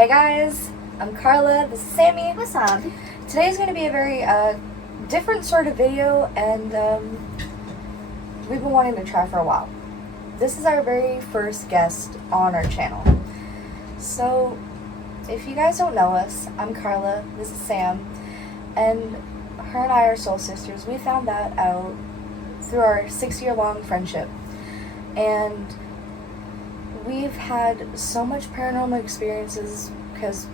Hey guys, I'm Carla, this is Sammy. What's up? Today's going to be a very different sort of video, and we've been wanting to try for a while. This is our very first guest on our channel. So, if you guys don't know us, I'm Carla, this is Sam, and her and I are soul sisters. We found that out through our 6-year-long friendship. And we've had so much paranormal experiences because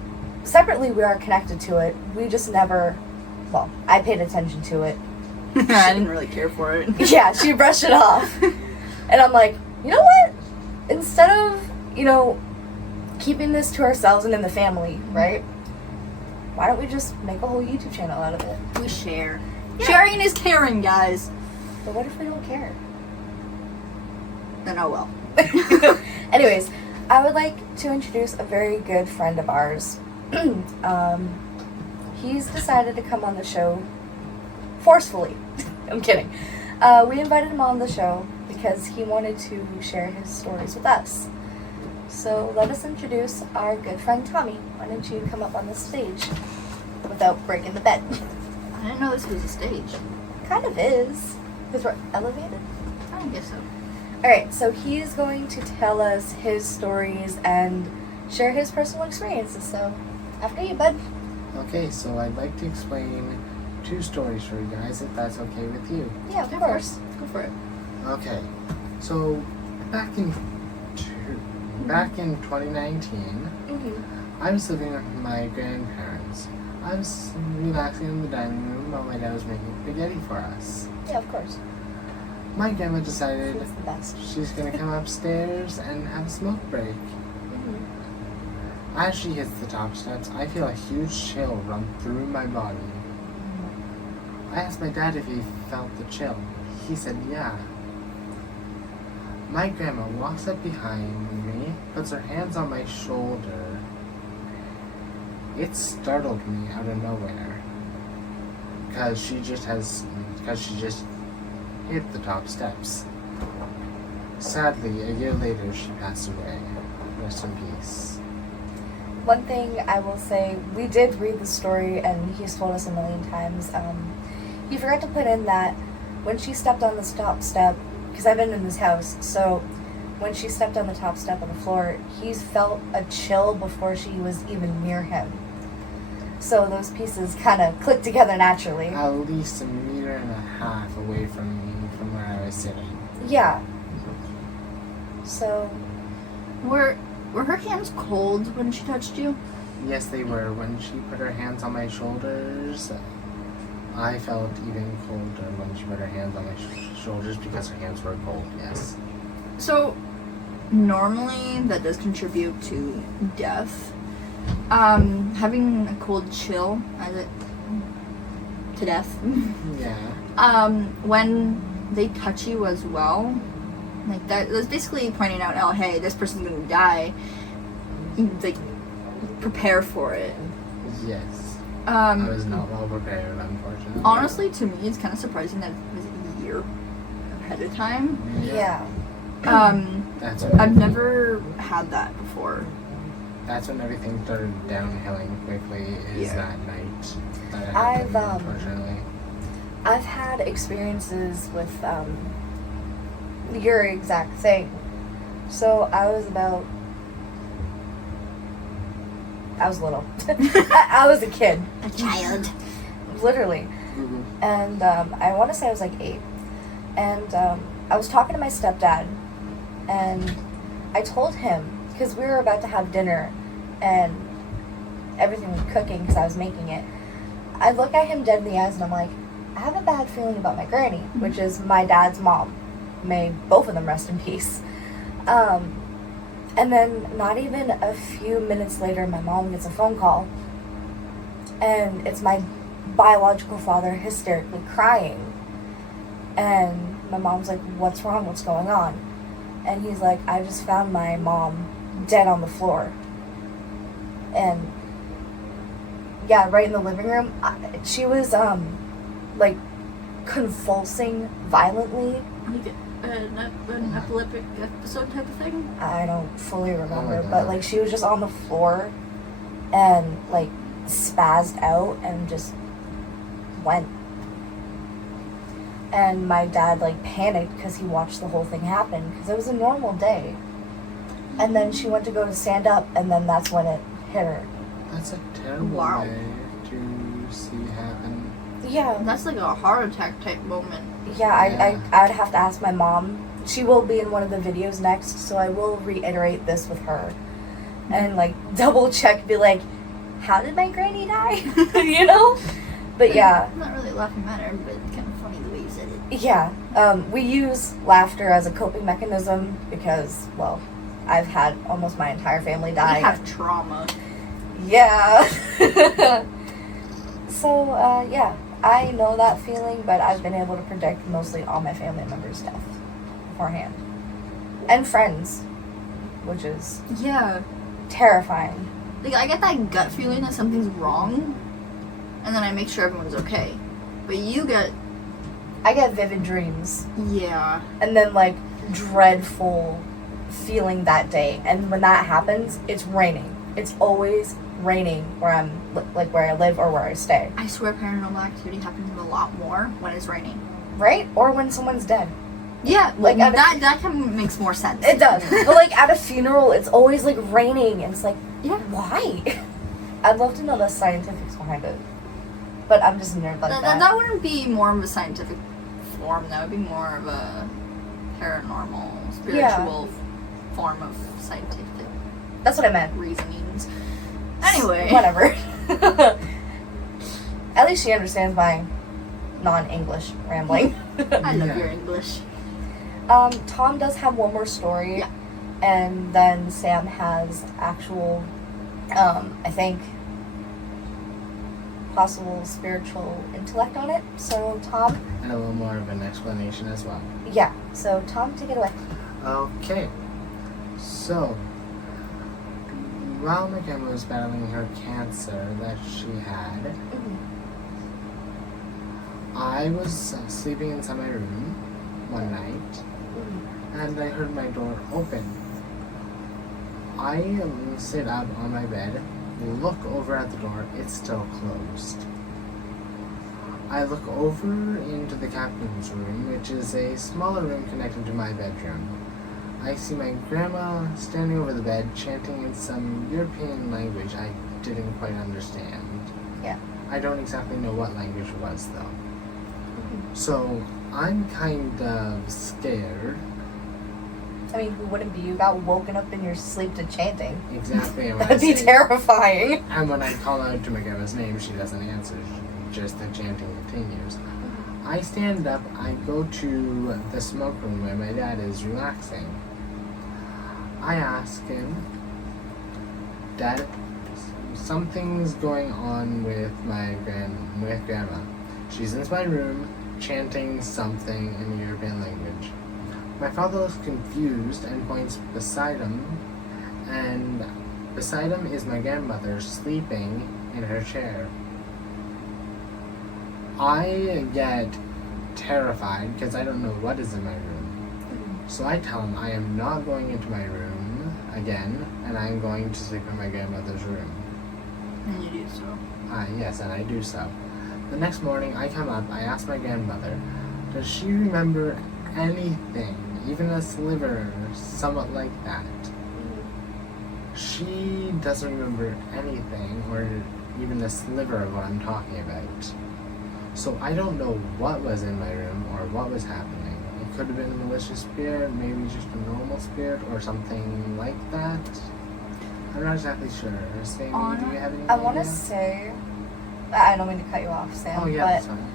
separately we are connected to it. We just never, well, I paid attention to it. I didn't really care for it. Yeah, she brushed it off. And I'm like, you know what? Instead of, keeping this to ourselves and in the family, right? Why don't we just make a whole YouTube channel out of it? We share. Yeah. Sharing is caring, guys. But what if we don't care? Then oh well. Anyways, I would like to introduce a very good friend of ours. He's decided to come on the show forcefully. I'm kidding. We invited him on the show because he wanted to share his stories with us. So let us introduce our good friend Tommy. Why don't you come up on the stage without breaking the bed? I didn't know this was a stage. Kind of is, because we're elevated. I don't guess so. Alright, so he's going to tell us his stories and share his personal experiences. So, after you, bud. Okay, so I'd like to explain 2 stories for you guys, if that's okay with you. Yeah, of course. Go for it. Okay, so back in 2019, I was living with my grandparents. I was relaxing in the dining room while my dad was making spaghetti for us. Yeah, of course. My grandma decided It's the best. she's going to come upstairs and have a smoke break. As she hits the top steps, I feel a huge chill run through my body. I asked my dad if he felt the chill. He said yeah. My grandma walks up behind me, puts her hands on my shoulder. It startled me out of nowhere. Because she just hit the top steps. Sadly, a year later, she passed away. Rest in peace. One thing I will say, we did read the story and he's told us a million times. He forgot to put in that when she stepped on the top step, because I've been in this house, so when she stepped on the top step of the floor, he's felt a chill before she was even near him. So those pieces kind of clicked together naturally. At least 1.5 meters away from me, from where I was sitting. Yeah. So, Were her hands cold when she touched you? Yes, they were. When she put her hands on my shoulders, I felt even colder when she put her hands on my shoulders because her hands were cold, yes. So, normally that does contribute to death. Having a cold chill, to death. Yeah. When they touch you as well, like that's basically pointing out, oh hey, this person's gonna die. Like, prepare for it. Yes. I Um, was not well prepared, unfortunately. honestly, to me, it's kind of surprising that it was a year ahead of time. yeah. That's when I've never had that before. That's when everything started downhilling quickly. Is Yeah. that night that it I've, happened, unfortunately. I've had experiences with your exact thing. So I was little. I was a kid. A child. Literally. And I want to say I was like 8. And I was talking to my stepdad. And I told him, because we were about to have dinner and everything was cooking because I was making it. I look at him dead in the eyes and I'm like, I have a bad feeling about my granny, which is my dad's mom. May both of them rest in peace. And then not even a few minutes later, my mom gets a phone call. And it's my biological father hysterically crying. And my mom's like, what's wrong? What's going on? And he's like, I just found my mom dead on the floor. And yeah, right in the living room. She was like convulsing violently. Like an epileptic episode type of thing? I don't fully remember, my but God. like she was just on the floor and like spazzed out and just went. And my dad like panicked because he watched the whole thing happen because it was a normal day. And then she went to go to stand up, and then that's when it hit her. That's a terrible Wow. way to see happen. Yeah. That's like a heart attack type moment. Yeah, I'd have to ask my mom. She will be in one of the videos next, so I will reiterate this with her. And like double check, be like, how did my granny die? You know? But yeah. Not really a laughing matter, but kind of funny the way you said it. Yeah. We use laughter as a coping mechanism because, well, I've had almost my entire family die. We have trauma. Yeah. So, yeah. I know that feeling, but I've been able to predict mostly all my family members' death beforehand. And friends, which is Yeah. terrifying. Like, I get that gut feeling that something's wrong, and then I make sure everyone's okay. But you get... I get vivid dreams. Yeah. And then, like, dreadful feeling that day. And when that happens, it's raining. It's always raining where I'm, like, where I live or where I stay. I swear paranormal activity happens a lot more when it's raining. Right? Or when someone's dead. Yeah, Like, like that kind of makes more sense. It does. But, like, at a funeral, it's always, like, raining. And it's like, Yeah. why? I'd love to know the scientifics behind it. But I'm just a nerd like that. That wouldn't be more of a scientific form. That would be more of a paranormal, spiritual form of scientific That's what I meant. reasonings. Anyway. Whatever. At least she understands my non-English rambling. I love Yeah. your English. Tom does have one more story. Yeah. And then Sam has actual, I think, possible spiritual intellect on it. So, Tom, And a little more of an explanation as well. yeah. So, Tom, take it away. Okay. So, while my grandma was battling her cancer that she had, I was sleeping inside my room one night, and I heard my door open. I sit up on my bed, look over at the door, it's still closed. I look over into the captain's room, which is a smaller room connected to my bedroom. I see my grandma standing over the bed, chanting in some European language I didn't quite understand. Yeah. I don't exactly know what language it was, though. So, I'm kind of scared. I mean, who wouldn't be? You got woken up in your sleep to chanting. Exactly. And when That'd I be say- terrifying. And when I call out to my grandma's name, she doesn't answer. Just the chanting continues. I stand up, I go to the smoke room where my dad is relaxing. I ask him, Dad, something's going on with with Grandma. She's in my room, chanting something in European language. My father looks confused and points beside him, and beside him is my grandmother sleeping in her chair. I get terrified because I don't know what is in my room. So I tell him I am not going into my room again, and I am going to sleep in my grandmother's room. And you do so. Yes, and I do so. The next morning, I come up, I ask my grandmother, does she remember anything, even a sliver, somewhat like that? She doesn't remember anything, or even a sliver of what I'm talking about. So I don't know what was in my room or what was happening. It could have been a malicious spirit, maybe just a normal spirit, or something like that. I'm not exactly sure. Sammy, do you have any I want to idea? say, I don't mean to cut you off, Sam, Oh, yeah, that's but fine.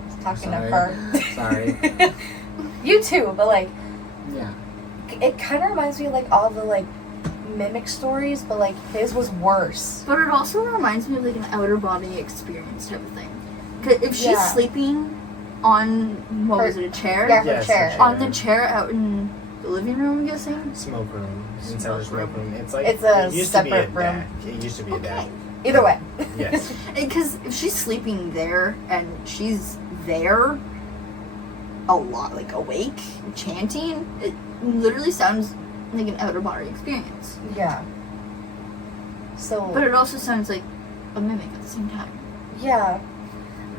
I was talking to Sorry. her. Sorry. You too, but like, Yeah. it kind of reminds me of like all the like mimic stories, but like his was worse. But it also reminds me of like an outer body experience type of thing. 'Cause if she's Yeah. sleeping on, what was it, a chair? Yeah, her Yes, chair. her chair. On the chair out in the living room, I'm guessing? Smoke room. Inside Smoke the smoke room. It's like It's a it used to be separate a room. deck. It used to be a deck. Either way. Yes. Because if she's sleeping there and she's there a lot, like awake, chanting, it literally sounds like an outer body experience. Yeah. So But it also sounds like a mimic at the same time. yeah,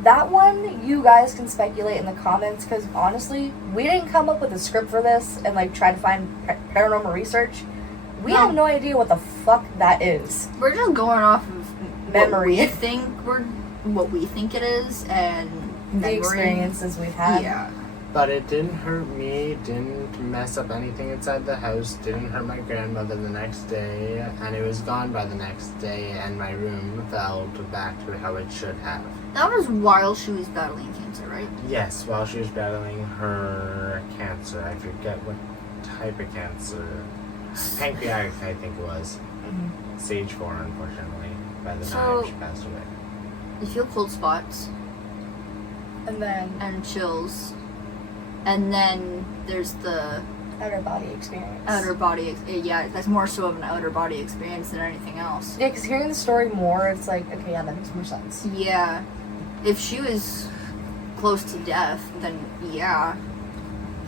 that one you guys can speculate in the comments, because honestly, we didn't come up with a script for this and like try to find paranormal research. We No. have no idea what the fuck that is. We're just going off of Memory. what we think it is, and The memory. experiences we've had. Yeah. But it didn't hurt me, didn't mess up anything inside the house, didn't hurt my grandmother the next day, and it was gone by the next day, and my room fell back to how it should have. That was while she was battling cancer, right? Yes, while she was battling her cancer. I forget what type of cancer. Pancreatic, I think it was. Mhm. Stage 4, unfortunately, by the So- time she passed away. You feel cold spots And then and chills, and then there's the outer body experience. outer body. Yeah, that's more so of an outer body experience than anything else. Yeah, because hearing the story more, it's like, okay, yeah, that makes more sense. Yeah, if she was close to death, then yeah.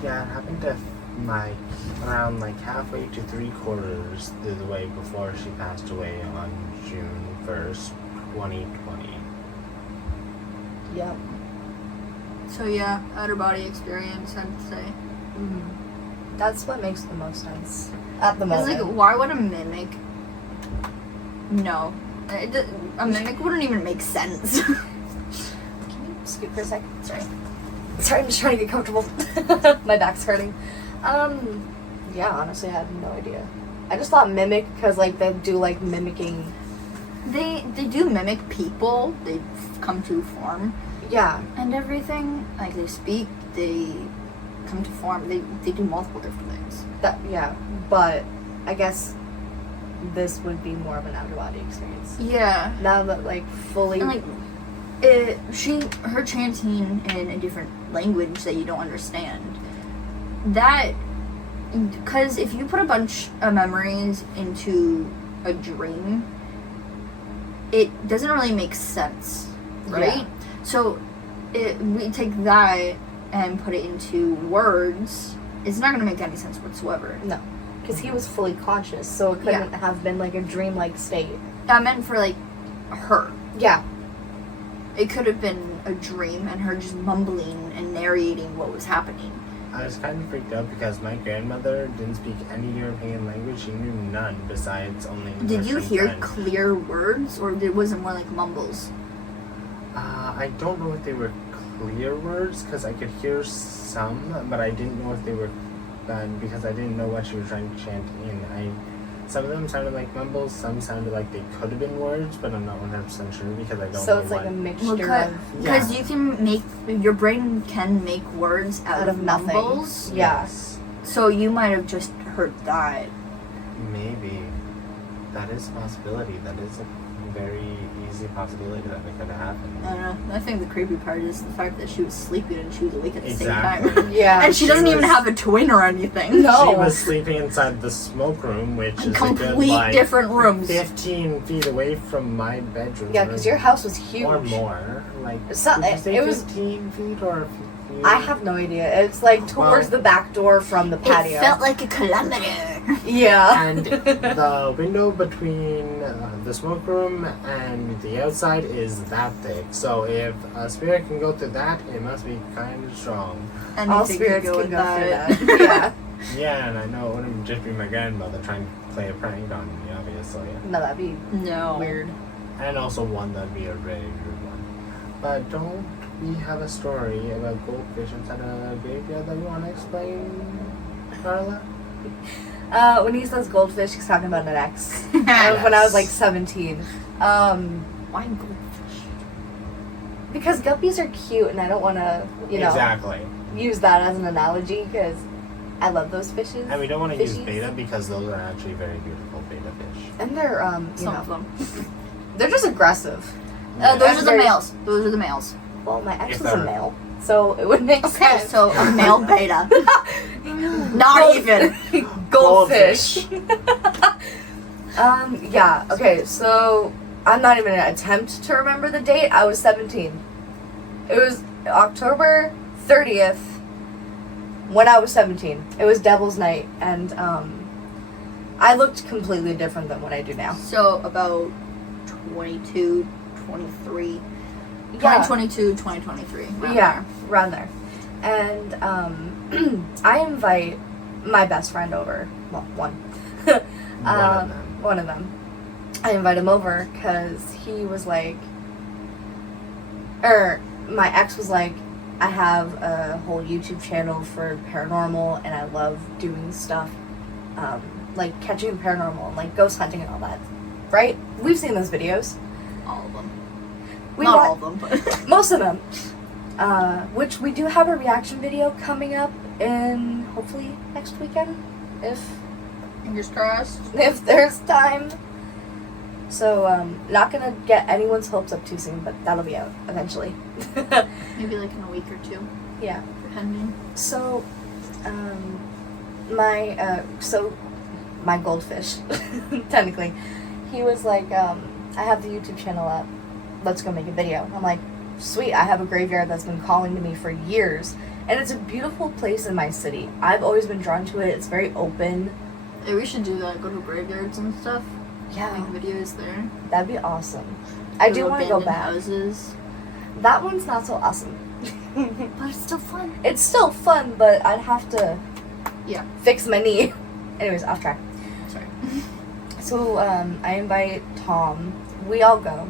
Yeah, it happened to around like halfway to 3/4 through the way before she passed away on June 1st, 2020. Yep. So yeah, outer body experience, I'd say. Mm-hmm. That's what makes the most sense at the Because moment. like, why would a mimic? No, a mimic wouldn't even make sense. Can you scoot for a second? Sorry. Sorry, I'm just trying to get comfortable. My back's hurting. Yeah, honestly, I had no idea. I just thought mimic because, like, they do, like, mimicking. They do mimic people. They come to form Yeah. and everything. Like they speak, they come to form. They do multiple different things. Yeah. But I guess this would be more of an outer body experience. Yeah. Now that, like, fully. And like, her chanting in a different language that you don't understand. That, because if you put a bunch of memories into a dream, it doesn't really make sense, right? Yeah. So, we take that and put it into words. It's not going to make any sense whatsoever. No. Because he was fully conscious, so it couldn't have been, like, a dreamlike state. I meant for like her. Yeah. It could have been a dream and her just mumbling and narrating what was happening. I was kind of freaked out because my grandmother didn't speak any European language. She knew none besides only English. Did you and hear French. clear words, or was it more like mumbles? I don't know if they were clear words because I could hear some, but I didn't know if they were because I didn't know what she was trying to chant in. Some of them sounded like mumbles, some sounded like they could have been words, but I'm not 100% sure because I don't know. So it's like what. a mixture of. Because you can make, your brain can make words out of nothing. mumbles. Yeah. Yes. So you might have just heard that. Maybe. That is a possibility. That is a very easy possibility that it could have happened. I don't know. I think the creepy part is the fact that she was sleeping and she was awake at the Exactly. same time. Yeah. And she doesn't even have a twin or anything. No. She was sleeping inside the smoke room, which is a good, Complete like, different rooms. 15 feet away from my bedroom. Yeah, because your house was huge. Or more. Like, So- did you say it was- 15 feet or 15? I have no idea. It's like towards the back door from the patio. It felt like a kilometer. Yeah. And the window between the smoke room and the outside is that thick. So if a spirit can go through that, it must be kind of strong. And All spirits can go through that. Yeah. Yeah, and I know it wouldn't just be my grandmother trying to play a prank on me, obviously. No, that'd be No. weird. And also one that'd be a very good one. But don't we have a story about goldfish inside a graveyard that you want to explain, Carla? When he says goldfish, he's talking about an ex. When I was like 17. Why goldfish? Because guppies are cute, and I don't want to, Exactly. use that as an analogy because I love those fishes. And we don't want to use Fishies. beta because those are actually very beautiful beta fish. And they're Some of them. they're just aggressive. Those are the Very- males. Those are the males. Well, my ex If was a they're- male, so it would make Okay, sense. so a male beta. Not even. Goldfish. Yeah. Okay. So I'm not even gonna attempt to remember the date. I was 17. It was October 30th when I was 17. It was Devil's Night, and I looked completely different than what I do now. So about 22, 23. Yeah. 2022, 2023. Yeah, around there. And I invite my best friend over. Well, one. One of them. I invite him over because he was like, my ex was like, I have a whole YouTube channel for paranormal and I love doing stuff, like catching the paranormal and like ghost hunting and all that. Right? We've seen those videos. All of them. We Not wa- all of them, but Most of them. Which we do have a reaction video coming up in hopefully next weekend, if fingers crossed. there's time. So, not gonna get anyone's hopes up too soon, but that'll be out eventually. Maybe like in a week or two, Yeah. depending. So, my goldfish, technically, he was like, I have the YouTube channel up. Let's go make a video. I'm like, sweet. I have a graveyard that's been calling to me for years, and it's a beautiful place in my city. I've always been drawn to it. It's very open. Hey, we should do that. Go to graveyards and stuff. Yeah, Make videos there. that'd be awesome. I do want to go Abandoned back. houses. That one's not so awesome. But it's still fun. It's still fun, but I'd have to fix my knee. Anyways, off track. Sorry. So, I invite Tom. We all go.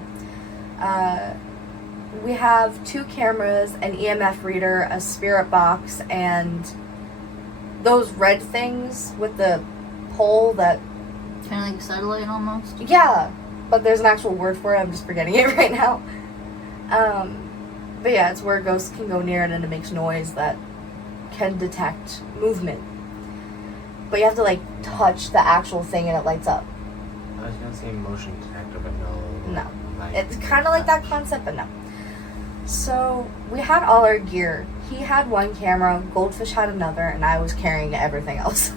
We have 2 cameras, an EMF reader, a spirit box, and those red things with the pole that... Kind of like a satellite almost. Yeah, but there's an actual word for it. I'm just forgetting it right now. But yeah, it's where ghosts can go near it and it makes noise that can detect movement. But you have to, like, touch the actual thing and it lights up. I was gonna say motion detector, but no. No. Like, It's kind of like that concept, but no. So, we had all our gear. He had 1 camera, Goldfish had another, and I was carrying everything else.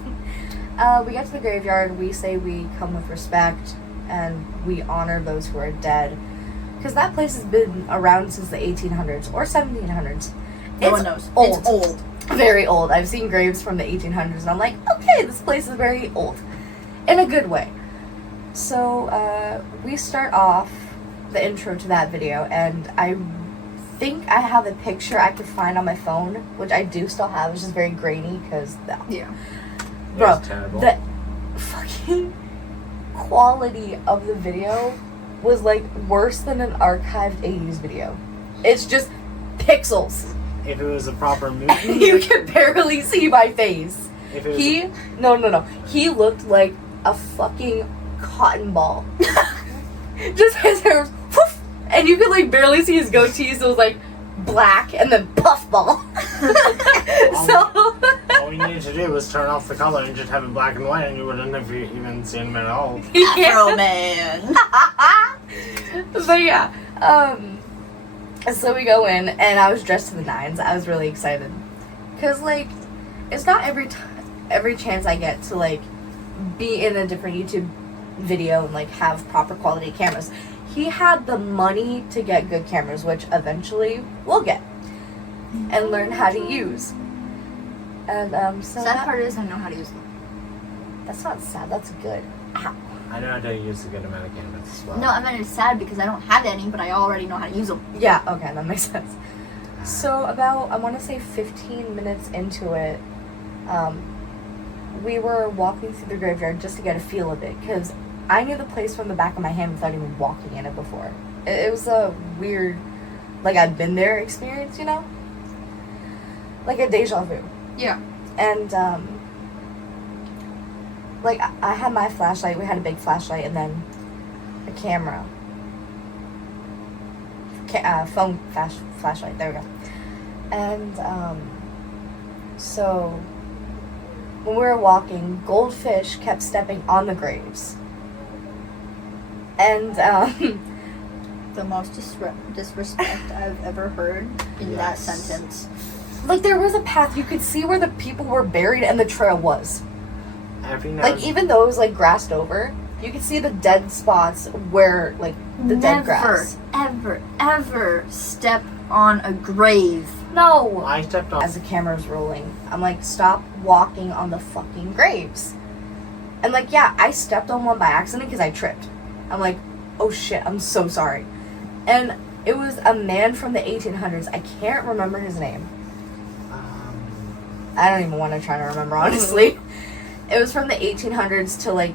We get to the graveyard, we say we come with respect, and we honor those who are dead. Because that place has been around since the 1800s or 1700s. No one knows. Old. It's old. Very old. I've seen graves from the 1800s, and I'm like, okay, this place is very old. In a good way. So, we start off the intro to that video, and I think I have a picture I could find on my phone, which I do still have. It's just very grainy, because... Yeah. Bro, it's terrible. the fucking quality of the video was like worse than an archived 80s video. It's just pixels. If it was a proper movie, You can barely see my face. if it was No. He looked like a fucking cotton ball. Just his hair was whoof, and you could like barely see his goatee, so it was like black and then puffball. So all we needed to do was turn off the color and just have it black and white, and you wouldn't have even seen him at all. Afro man. But yeah, so we go in, and I was dressed to the nines. I was really excited, cause like, it's not every chance I get to like be in a different YouTube video and like have proper quality cameras. He had the money to get good cameras, which eventually we'll get and learn how to use. And so Sad part is I know how to use them. that's not sad. That's good. Ow. I know how to use a good amount of cameras as well. No, I meant it's sad because I don't have any, but I already know how to use them. Yeah, okay, that makes sense. So about, I want to say 15 minutes into it, we were walking through the graveyard just to get a feel of it, because I knew the place from the back of my hand without even walking in it before. It was a weird, like I'd been there experience, you know? Like a deja vu. Yeah. And, like, I had my flashlight, we had a big flashlight, and then a camera. Phone flashlight, there we go. And, so, when we were walking, Goldfish kept stepping on the graves. And, The most disrespect I've ever heard in that sentence. like, there was a path, you could see where the people were buried and the trail was. Every now Like, and- even though it was, like, grassed over, you could see the dead spots where, like, the dead grass. Ever step on a grave. No! I stepped on. As the camera's rolling, I'm like, stop walking on the fucking graves. And like, yeah, I stepped on one by accident because I tripped. I'm like, oh shit, I'm so sorry. And it was a man from the 1800s. I can't remember his name. I don't even want to try to remember, honestly. It was from the 1800s to like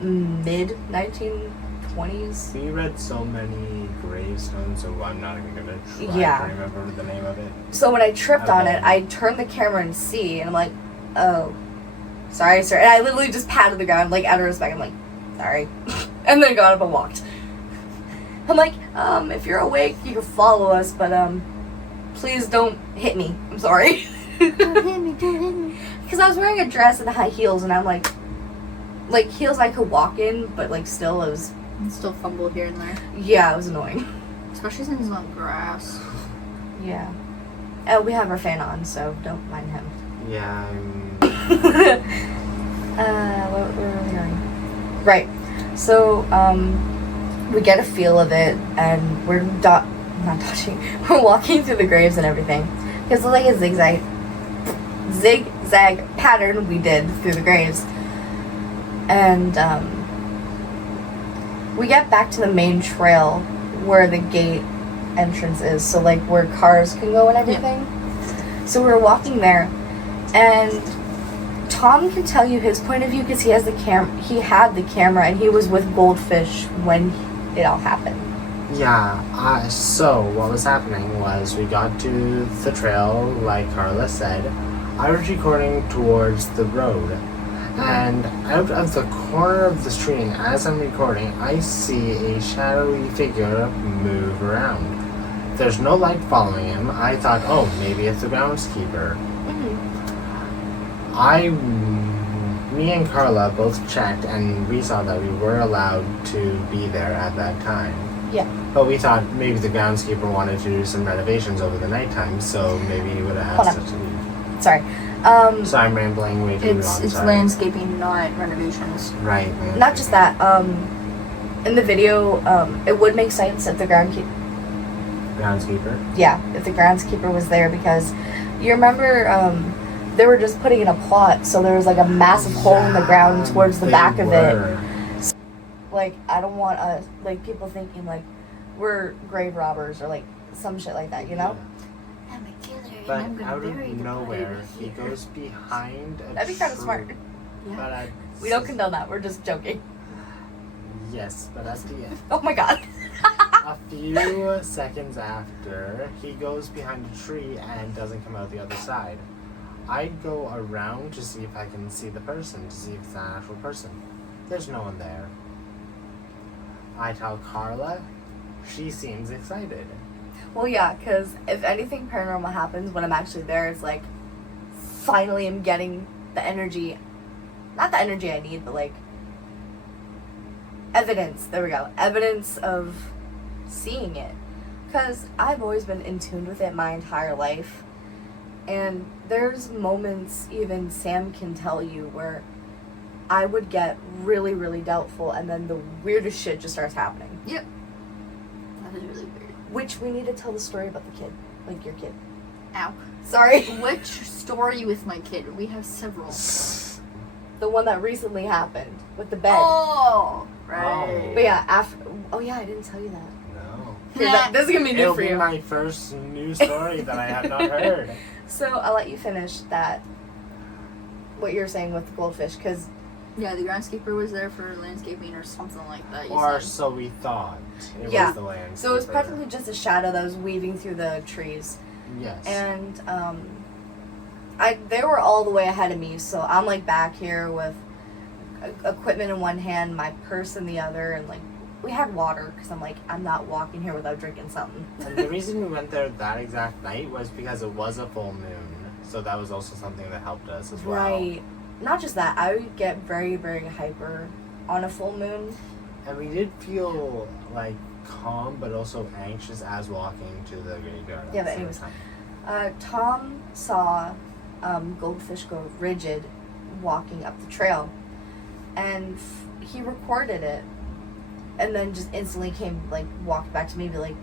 mid 1920s. We read so many gravestones, so I'm not even gonna try Yeah. to remember the name of it. So when I tripped on Okay. it, I turned the camera and see, and I'm like, oh, sorry, sir. And I literally just patted the ground, like, out of respect. I'm like, sorry. And then got up and walked. I'm like, if you're awake, you can follow us, but, please don't hit me. I'm sorry. Don't hit me, don't hit me. Because I was wearing a dress and high heels, and I'm like heels I could walk in, but, like, still, it was, And still fumble here and there. yeah, it was annoying. Especially since it's on grass. Yeah. We have our fan on, so don't mind him. Yeah, What were we doing? Right. So, we get a feel of it, and we're not touching. We're walking through the graves and everything, because it's like a zigzag pattern we did through the graves, and we get back to the main trail where the gate entrance is. So like where cars can go and everything. Yeah. So we're walking there, and Tom can tell you his point of view because he has the He had the camera, and he was with Goldfish when it all happened. Yeah, so what was happening was we got to the trail, like Carla said. I was recording towards the road, and out of the corner of the screen, as I'm recording, I see a shadowy figure move around. There's no light following him. I thought, oh, maybe it's the groundskeeper. Me and Carla both checked, and we saw that we were allowed to be there at that time. Yeah. But we thought maybe the groundskeeper wanted to do some renovations over the nighttime, so maybe he would have asked us to leave. Sorry. So I'm rambling way too long. It's sorry. landscaping, not renovations. Right. Not just that. In the video, it would make sense if the groundskeeper. Yeah, if the groundskeeper was there, because you remember they were just putting in a plot, so there was like a massive hole in the ground towards the back of it. So, like, I don't want like people thinking like we're grave robbers or like some shit like that, you know? I'm a killer, But and I'm gonna out of bury the nowhere, body he here. goes behind a That'd be kind of tree. smart. Yeah. We don't condone that. We're just joking. Yes, but at the end. Oh my god. A few seconds after, he goes behind a tree and doesn't come out the other side. I go around to see if I can see the person, to see if it's an actual person. There's no one there. I tell Carla, she seems excited. Well, yeah, because if anything paranormal happens when I'm actually there, it's like, finally I'm getting the energy. Not the energy I need, but like, evidence. There we go. Evidence of seeing it. Because I've always been in tune with it my entire life. And there's moments, even Sam can tell you, where I would get really, really doubtful, and then the weirdest shit just starts happening. Yep. That is really weird. Which we need to tell the story about the kid. Like your kid. Ow. Sorry. Which story with my kid? We have several. The one that recently happened with the bed. Oh, right. But yeah, after. Oh yeah, I didn't tell you that. No. Okay, this is gonna be new It'll for be you. my first new story that I have not heard. So I'll let you finish that. What you're saying with the goldfish, because Yeah, the groundskeeper was there for landscaping or something like that. You Or said. so we thought. It Yeah. was the landscaper. so it was practically just a shadow that was weaving through the trees, Yes. and they were all the way ahead of me. So I'm like back here with equipment in one hand, my purse in the other, and like we had water because I'm like, I'm not walking here without drinking something. And the reason we went there that exact night was because it was a full moon. So that was also something that helped us as well. Right. Not just that, I would get very, very hyper on a full moon. And we did feel like calm but also anxious as walking to the graveyard. Yeah, but anyways, Tom saw Goldfish go rigid walking up the trail, and he recorded it, and then just instantly walked back to maybe like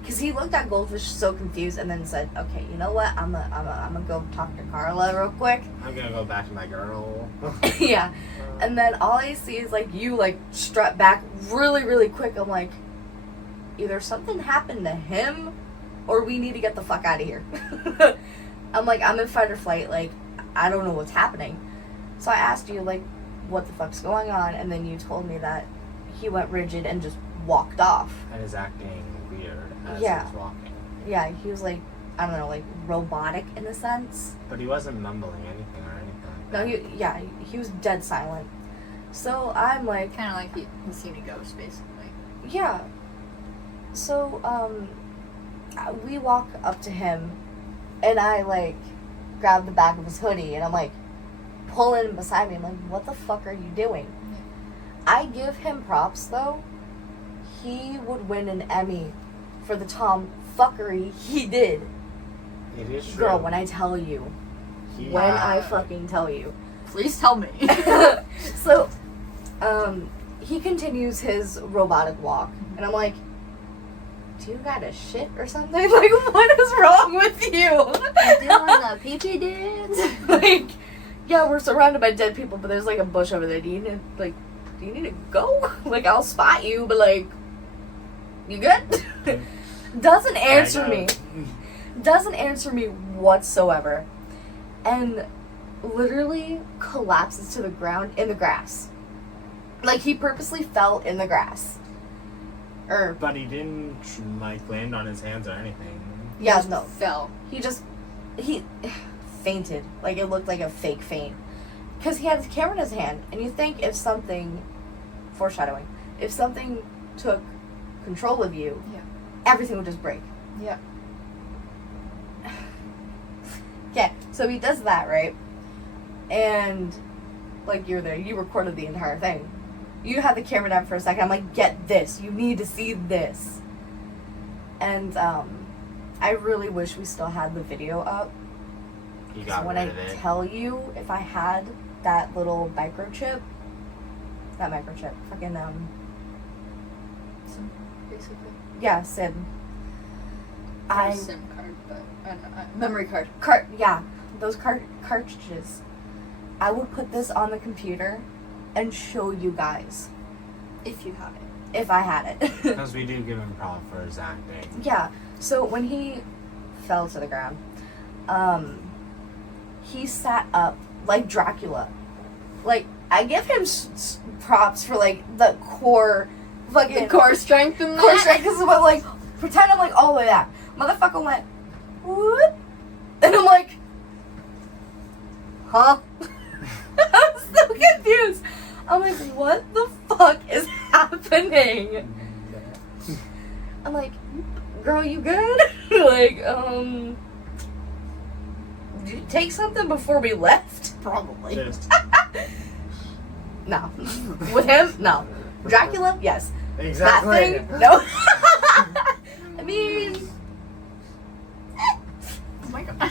because he looked at Goldfish so confused and then said, okay, you know what, I'm gonna go talk to Carla real quick. I'm gonna go back to my girl. Yeah. And then all I see is like you like strut back really, really quick. I'm like, either something happened to him or we need to get the fuck out of here. I'm like, I'm in fight or flight, like, I don't know what's happening. So I asked you, like, what the fuck's going on, and then you told me that he went rigid and just walked off. And is acting weird as Yeah. he's walking. Yeah, he was like, I don't know, like robotic in a sense. But he wasn't mumbling anything or anything. No, he was dead silent. So I'm like, Kind of like he seen a ghost, basically. yeah. So, we walk up to him, and I, like, grab the back of his hoodie, and I'm, like, pulling him beside me. I'm like, what the fuck are you doing? Yeah. I give him props, though. He would win an Emmy for the tomfuckery he did. It is true. Girl, when I tell you. When I fucking tell you. Please tell me. So, he continues his robotic walk, and I'm like, do you got a shit or something? Like, what is wrong with you? Doing the pee-pee dance. Like, yeah, we're surrounded by dead people, but there's like a bush over there. Do you need to go? Like, I'll spot you, but like, you good? Doesn't answer me. Doesn't answer me whatsoever. And literally collapses to the ground in the grass. Like, he purposely fell in the grass. But he didn't, like, land on his hands or anything. Yeah, no. Fell. He fainted. Like, it looked like a fake faint. Because he had his camera in his hand. And you think if something, foreshadowing, if something took control of you, Yeah. everything would just break. Yeah. Okay, so he does that, right? And, like, you're there. You recorded the entire thing. You had the camera down for a second. I'm like, get this. You need to see this. And, I really wish we still had the video up. He So got when rid I of it. tell you, if I had that little microchip, not microchip, fucking, So, basically. yeah, SIM. Not a SIM card, but memory card. Yeah, those cartridges. I would put this on the computer and show you guys If you have it. if I had it. Because we do give him props for his acting. Yeah. So when he fell to the ground, he sat up like Dracula. Like, I give him props for like the core, fucking The core strength in that. core strength. This is what, like, pretend I'm like all the way back. Motherfucker went whoop, and I'm like, huh? I'm so confused. I'm like, what the fuck is happening? I'm like, girl, you good? Like, did you take something before we left? Probably. Just No. With him? No. Dracula? Yes. exactly. That thing? No. I mean, Oh my god.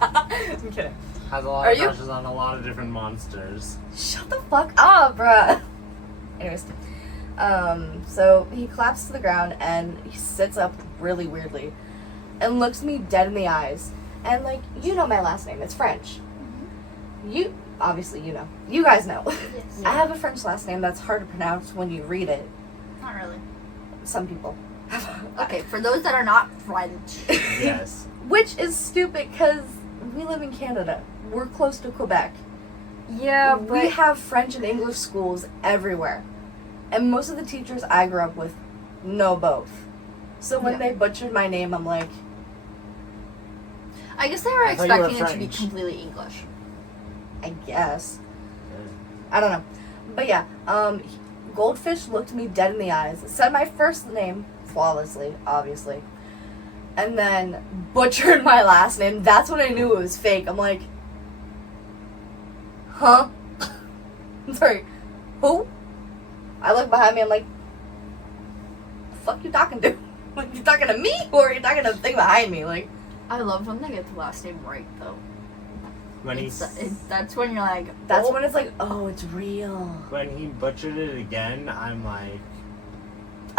I'm kidding. Has a lot Are of you- crushes on a lot of different monsters. Shut the fuck up, bruh. Anyways, so he collapses to the ground and he sits up really weirdly and looks me dead in the eyes. And, like, you know my last name. It's French. You, obviously, you know. You guys know. Yes. I have a French last name that's hard to pronounce when you read it. Not really. Some people. Okay, for those that are not French. Yes. Which is stupid because we live in Canada. We're close to Quebec. Yeah, We have French and English schools everywhere. And most of the teachers I grew up with know both. So when Yeah. they butchered my name, I'm like, I guess they were I thought you were expecting it to be French. completely English. I guess. I don't know. But yeah, Goldfish looked me dead in the eyes, said my first name flawlessly, obviously, and then butchered my last name. That's when I knew it was fake. I'm like, huh? I'm sorry, who? I look behind me, I'm like, the fuck you talking to? Like, you talking to me, or are you talking to the thing behind me? Like, I love when they get the last name right, though. When he That's when you're like, that's oh. when it's like, oh, it's real. when he butchered it again, I'm like,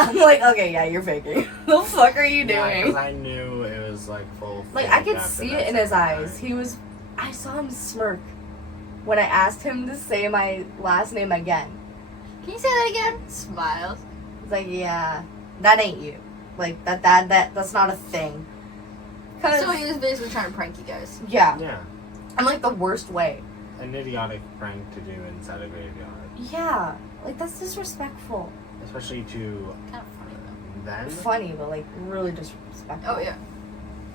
I'm like, okay, yeah, you're faking. The fuck are you Yeah, doing? because I knew it was like full. Like, I fake could after see that it in his second eyes. time. I saw him smirk when I asked him to say my last name again. Can you say that again? Smiles. It's like, yeah, that ain't you. Like, that's not a thing. Cause, So he was basically trying to prank you guys. yeah, Yeah, in like the worst way. an idiotic prank to do inside a graveyard, Yeah, like that's disrespectful. especially to Kind of funny though. them. Funny, but like really disrespectful. Oh yeah.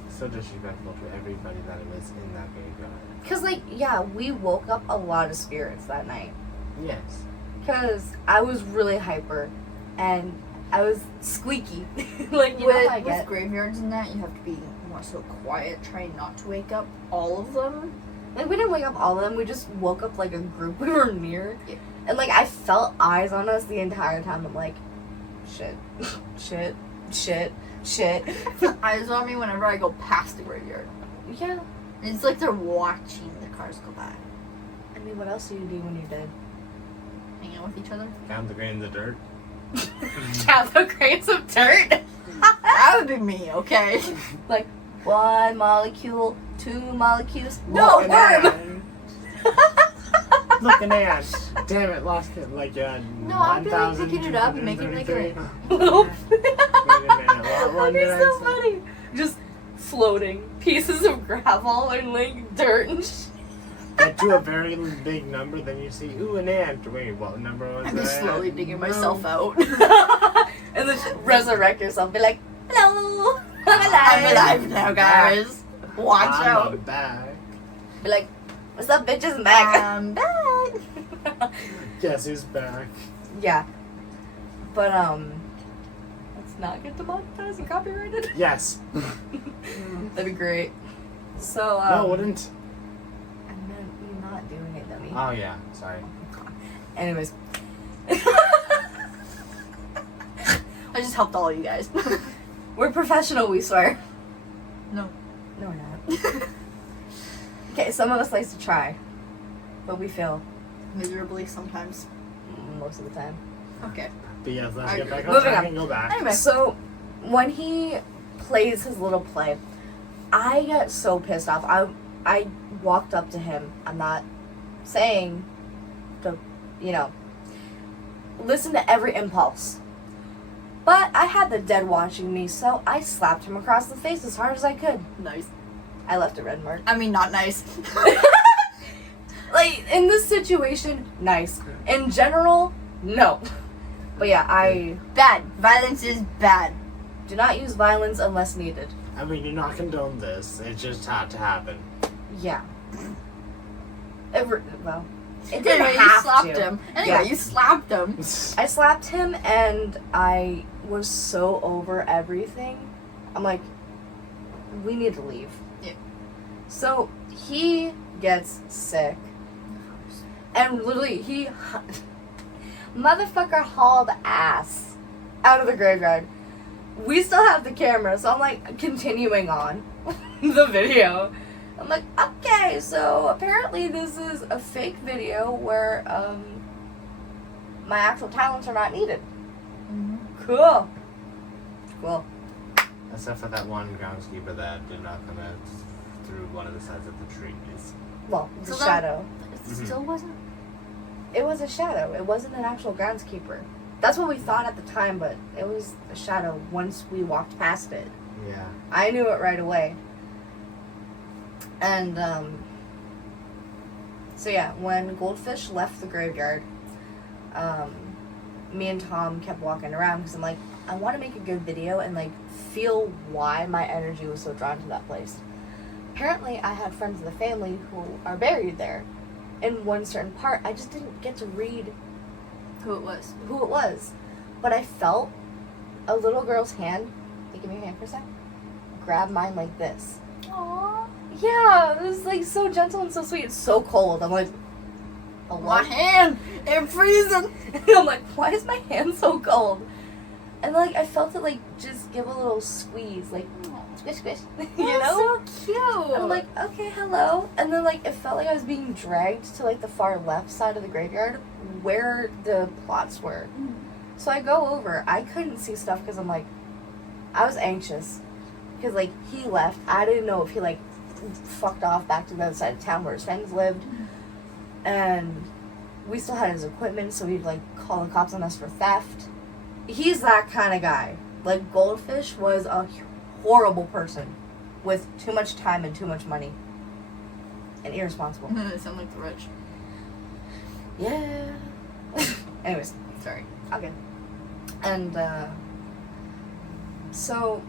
So disrespectful to everybody that was in that graveyard. Cause like, yeah, we woke up a lot of spirits that night. Yes. Cause I was really hyper, and I was squeaky. Like, you know how I With get. graveyards and that, you have to be more so quiet, trying not to wake up all of them. Like, we didn't wake up all of them. We just woke up like a group we were near. Yeah. And like, I felt eyes on us the entire time. I'm like, shit, shit, shit, shit. Eyes on me whenever I go past the graveyard. Yeah. It's like they're watching the cars go by. I mean, what else do you do when you're dead? Hang out with each other. Count the grains of dirt. Count the grains of dirt. That would be me, okay? Like, 1 molecule, 2 molecules. No, Look, worm! an ant. Look, an ant. Damn it, lost it. Like, No, I'll be like picking it up and making like a. Little. Wait a minute, what one That'd did be I so say? funny. Just floating pieces of gravel and like dirt and shit. Get to a very big number, then you see, ooh, an ant. Wait, what number was I'm that? just slowly digging myself out. And then resurrect yourself. Be like, hello, I'm alive. I'm alive now, guys. Watch I'm out. back. Be like, what's up, bitches? I'm back. I'm back. Guess who's back? Yeah. But, let's not get demonetized and copyrighted. Yes. That'd be great. So, No, it wouldn't. I meant you're not doing it, dummy. Oh, yeah. Sorry. Anyways. I just helped all you guys. We're professional, we swear. No. No, we're not. Okay, some of us likes to try, but we fail Miserably sometimes. most of the time. Okay. But yes, let's I get agree. back on Moving track on. and go back. Anyway. So, when he plays his little play, I get so pissed off. I walked up to him. I'm not saying to, listen to every impulse. But I had the dead watching me, so I slapped him across the face as hard as I could. Nice. I left a red mark. I mean, not nice. Like, in this situation, nice. In general, no. But yeah, I Bad. Violence is bad. do not use violence unless needed. I mean, you're not condone this. It just had to happen. Yeah. It didn't Anyway, you have slapped to. him. Anyway, Yeah. you slapped him. I slapped him and I was so over everything. I'm like, we need to leave. Yeah. So he gets sick. And literally, motherfucker hauled ass out of the graveyard. We still have the camera, so I'm like continuing on the video. I'm like, okay, so apparently this is a fake video where my actual talents are not needed. Cool. Cool. Except for that one groundskeeper that did not come out through one of the sides of the trees. Well, it's So a that- shadow. It still wasn't. It was a shadow. It wasn't an actual groundskeeper. That's what we thought at the time, but it was a shadow once we walked past it. Yeah. I knew it right away. And, so yeah, when Goldfish left the graveyard, me and Tom kept walking around because I'm like, I want to make a good video and, like, feel why my energy was so drawn to that place. Apparently, I had friends of the family who are buried there. In one certain part, I just didn't get to read Who it was. who it was. But I felt a little girl's hand, hey, give me your hand for a sec, grab mine like this. Aww. Yeah, it was like so gentle and so sweet. It's so cold. I'm like, My hand! It's freezing! I'm like, why is my hand so cold? And like, I felt it like just give a little squeeze, like squish, squish, you know? That's so cute! I'm like, okay, hello. And then like, it felt like I was being dragged to like the far left side of the graveyard where the plots were. So I go over. I couldn't see stuff because I'm like, I was anxious. Because, like, he left. I didn't know if he, like, fucked off back to the other side of town where his friends lived. And we still had his equipment, so we'd, like, call the cops on us for theft. He's that kind of guy. Like, Goldfish was a horrible person with too much time and too much money. And irresponsible. They sound like the rich. Yeah. Anyways, sorry. Okay. And, so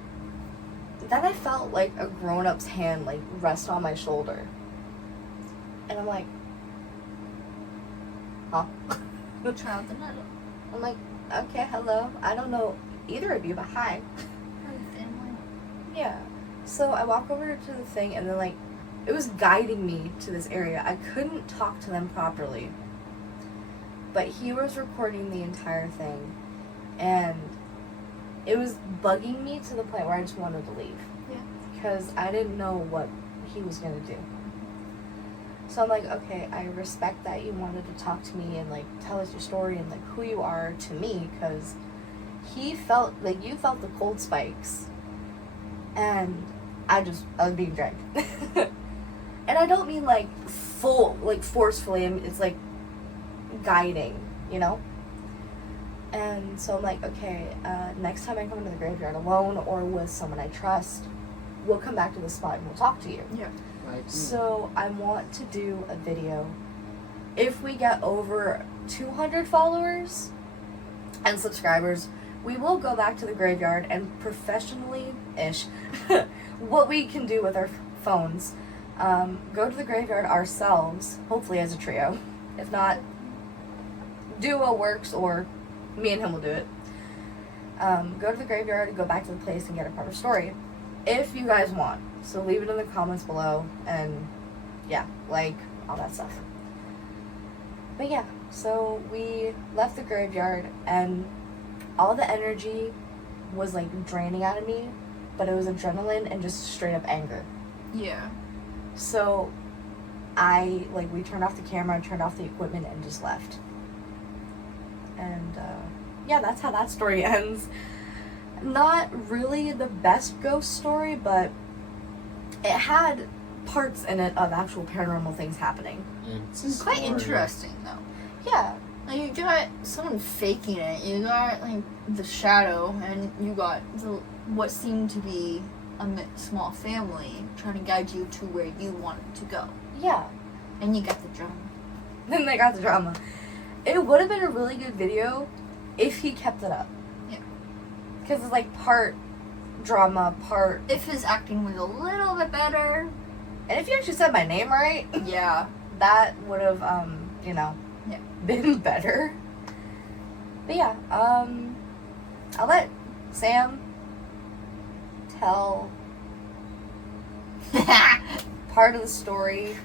then I felt like a grown-up's hand, like, rest on my shoulder. And I'm like, huh? Try out the nettle. I'm like, okay, hello. I don't know either of you, but hi. Family. Yeah. So I walk over to the thing, and then, like, it was guiding me to this area. I couldn't talk to them properly. But he was recording the entire thing. And it was bugging me to the point where I just wanted to leave. Yeah. Because I didn't know what he was going to do. So I'm like, okay, I respect that you wanted to talk to me and, like, tell us your story and, like, who you are to me. Because he felt, like, you felt the cold spikes. And I was being dragged. And I don't mean, like, forcefully. I mean, it's, like, guiding, you know? And so I'm like, okay, next time I come to the graveyard alone or with someone I trust, we'll come back to the spot and we'll talk to you. Yeah. So I want to do a video. If we get over 200 followers and subscribers, we will go back to the graveyard and professionally-ish what we can do with our phones. Go to the graveyard ourselves, hopefully as a trio. If not, duo works, or me and him will do it. Go to the graveyard, go back to the place, and get a proper story. If you guys want. So leave it in the comments below, and yeah, like, all that stuff. But yeah, so we left the graveyard, and all the energy was, like, draining out of me, but it was adrenaline and just straight up anger. Yeah. So we turned off the camera, turned off the equipment, and just left. And, yeah, that's how that story ends. Not really the best ghost story, but it had parts in it of actual paranormal things happening. It's quite interesting, though. Yeah. Like, you got someone faking it, you got, like, the shadow, and you got what seemed to be a small family trying to guide you to where you wanted to go. Yeah. And you got the drama. Then they got the drama. It would have been a really good video if he kept it up. Yeah. Because it's, like, part drama, part... If his acting was a little bit better. And if you actually said my name right... Yeah. That would have, you know... Yeah. Been better. But yeah, I'll let Sam tell part of the story.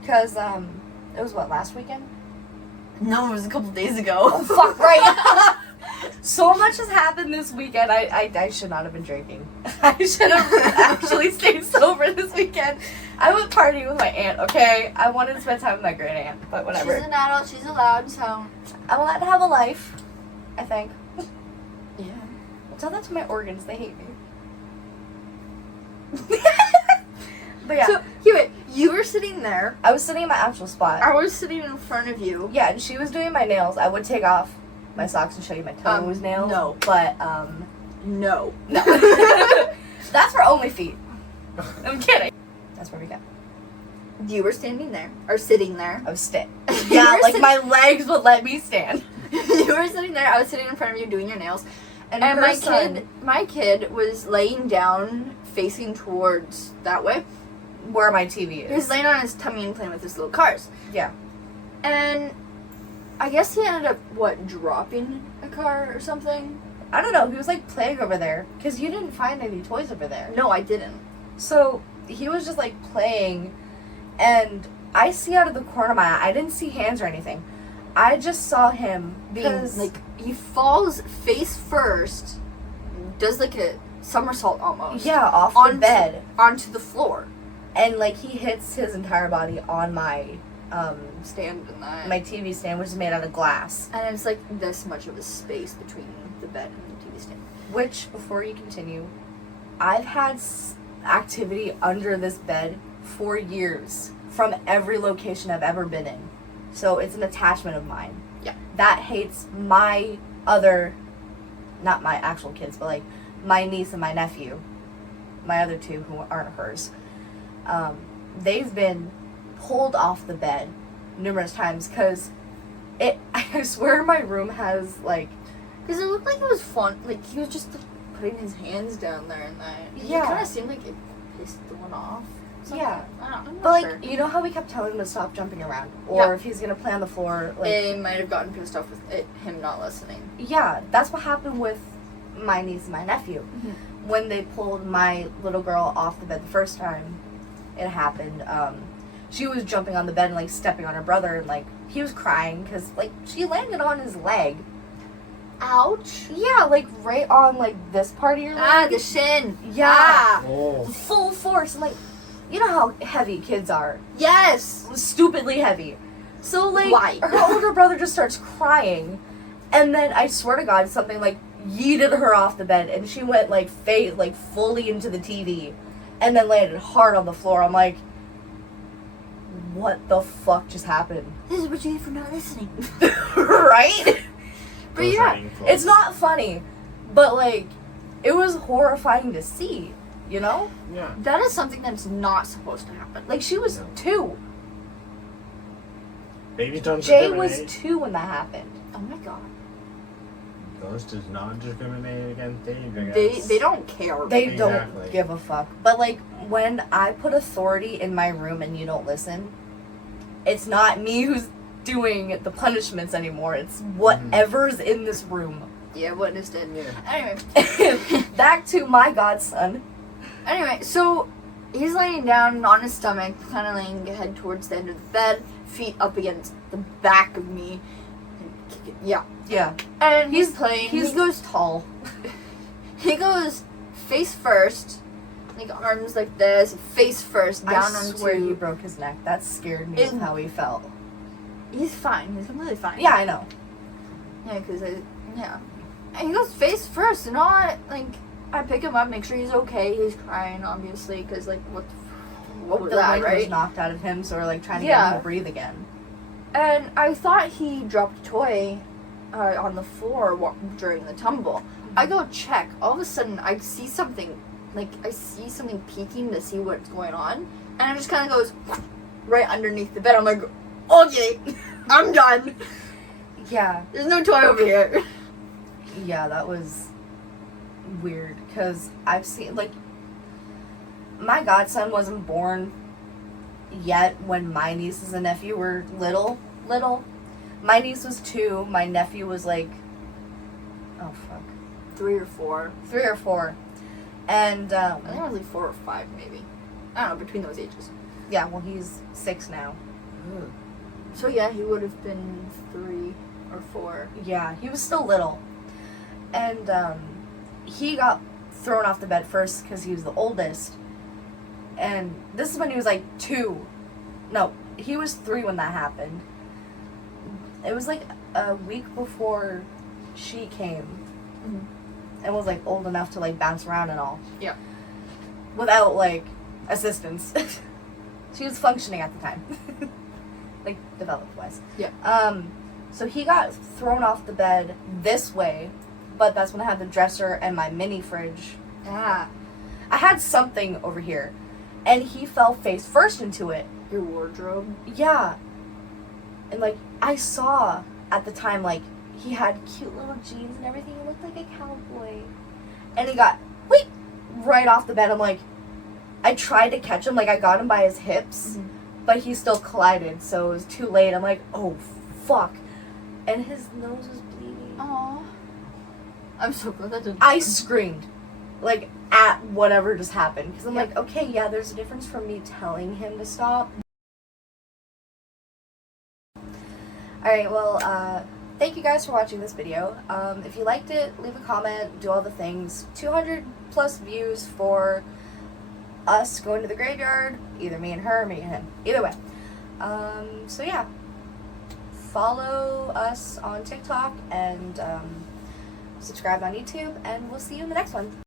Because, it was what, last weekend? No, it was a couple days ago. Oh, fuck, right. So much has happened this weekend. I should not have been drinking. I should have actually stayed sober this weekend. I went partying with my aunt, okay? I wanted to spend time with my great aunt, but whatever. She's an adult, she's allowed, so... I'm allowed to have a life, I think. Yeah. Tell that to my organs, they hate me. But yeah. So, wait, you were sitting there. I was sitting in my actual spot. I was sitting in front of you. Yeah, and she was doing my nails. I would take off my socks and show you my toes nails. No. But, No. no. That's for only feet. I'm kidding. That's where we go. You were standing there, or sitting there. I was stand. You Yeah, were like my legs would let me stand. You were sitting there, I was sitting in front of you doing your nails. And her my kid was laying down, facing towards that way. where my TV He was is. laying on his tummy and playing with his little cars. Yeah. And I guess he ended up, dropping a car or something? I don't know. He was like playing over there because you didn't find any toys over there. No, I didn't. So he was just like playing, and I see out of the corner of my eye. I didn't see hands or anything. I just saw him Being, like, he falls face first, does like a somersault almost. yeah, off the bed onto the floor. and like he hits his entire body on my stand in that. my TV stand, which is made out of glass. And it's like this much of a space between the bed and the TV stand. Which, before you continue, I've had activity under this bed for years from every location I've ever been in. So it's an attachment of mine. Yeah. That hates my other, not my actual kids, but like my niece and my nephew, my other two who aren't hers. They've been pulled off the bed numerous times because I swear my room has like, because it looked like it was fun. Like he was just like, putting his hands down there and that. Yeah. It kind of seemed like it pissed the one off. Something. Yeah. I'm not but like, sure. you know how we kept telling him to stop jumping around? Or Yeah. if he's gonna play on the floor, like, It might have gotten pissed off with him not listening. yeah, that's what happened with my niece and my nephew. Mm-hmm. When they pulled my little girl off the bed the first time it happened, she was jumping on the bed and like stepping on her brother, and like he was crying because like she landed on his leg. Ouch. Yeah, like right on like this part of your leg. Ah, the shin. Yeah. Ah. Oh. Full force. And like, you know how heavy kids are. Yes. Stupidly heavy. So like, Why? her older brother just starts crying, and then I swear to God, something like yeeted her off the bed, and she went like fully into the TV, and then landed hard on the floor. I'm like, what the fuck just happened? This is what you get for not listening. Right? But Those yeah, rain clothes. It's not funny, but like, it was horrifying to see. You know? Yeah. that is something that's not supposed to happen. Like, she was No. 2. Babies don't Jay was discriminate. 2 when that happened. Oh my god. Ghost does not discriminate against age, I They guess. they don't care. They Exactly. don't give a fuck. But like, when I put authority in my room and you don't listen, it's not me who's doing the punishments anymore. It's whatever's in this room. Yeah, witnessed it. Yeah. Anyway. Back to my godson. Anyway, so he's laying down on his stomach, kind of laying head towards the end of the bed, feet up against the back of me. Yeah. Yeah. And he's playing. He goes tall. He goes face first, like arms like this, face first, down I onto. swear he broke his neck. That scared me with how he felt. He's fine. He's completely fine. Yeah, I know. Yeah, because yeah. And he goes face first, and all like I pick him up, make sure he's okay. He's crying, obviously, because like what was The that, wind was right? knocked out of him, so we're like trying to get Yeah. him to breathe again. And I thought he dropped a toy on the floor during the tumble. I go check. All of a sudden, I see something, peeking to see what's going on, and it just kind of goes right underneath the bed. I'm like, okay, I'm done. Yeah. There's no toy over here. Yeah, that was weird because I've seen, like, my godson wasn't born yet when my nieces and nephew were little. My niece was 2, my nephew was like, oh fuck, 3 or 4. 3 or 4. And, I think it was like 4 or 5, maybe. I don't know, between those ages. yeah, well, he's 6 now. So yeah, he would have been 3 or 4. Yeah, he was still little. And, he got thrown off the bed first because he was the oldest. And this is when he was like 2. No, he was 3 when that happened. It was like a week before she came. And was like old enough to like bounce around and all. Yeah. Without like assistance. She was functioning at the time. Like developed wise. Yeah. So he got thrown off the bed this way, but that's when I had the dresser and my mini fridge. Ah. I had something over here. And he fell face first into it. Your wardrobe. Yeah. And like I saw at the time, like he had cute little jeans and everything. He looked like a cowboy. And he got right off the bed. I'm like, I tried to catch him, like I got him by his hips, but he still collided, so it was too late. I'm like, oh fuck. And his nose was bleeding. Aww. I'm so glad that didn't I happen. screamed, like, at whatever just happened. Because I'm Yeah. like, okay, yeah, there's a difference from me telling him to stop. Alright, well, thank you guys for watching this video. If you liked it, leave a comment, do all the things. 200 plus views for us going to the graveyard. Either me and her, or me and him. Either way. So yeah, follow us on TikTok and subscribe on YouTube, and we'll see you in the next one.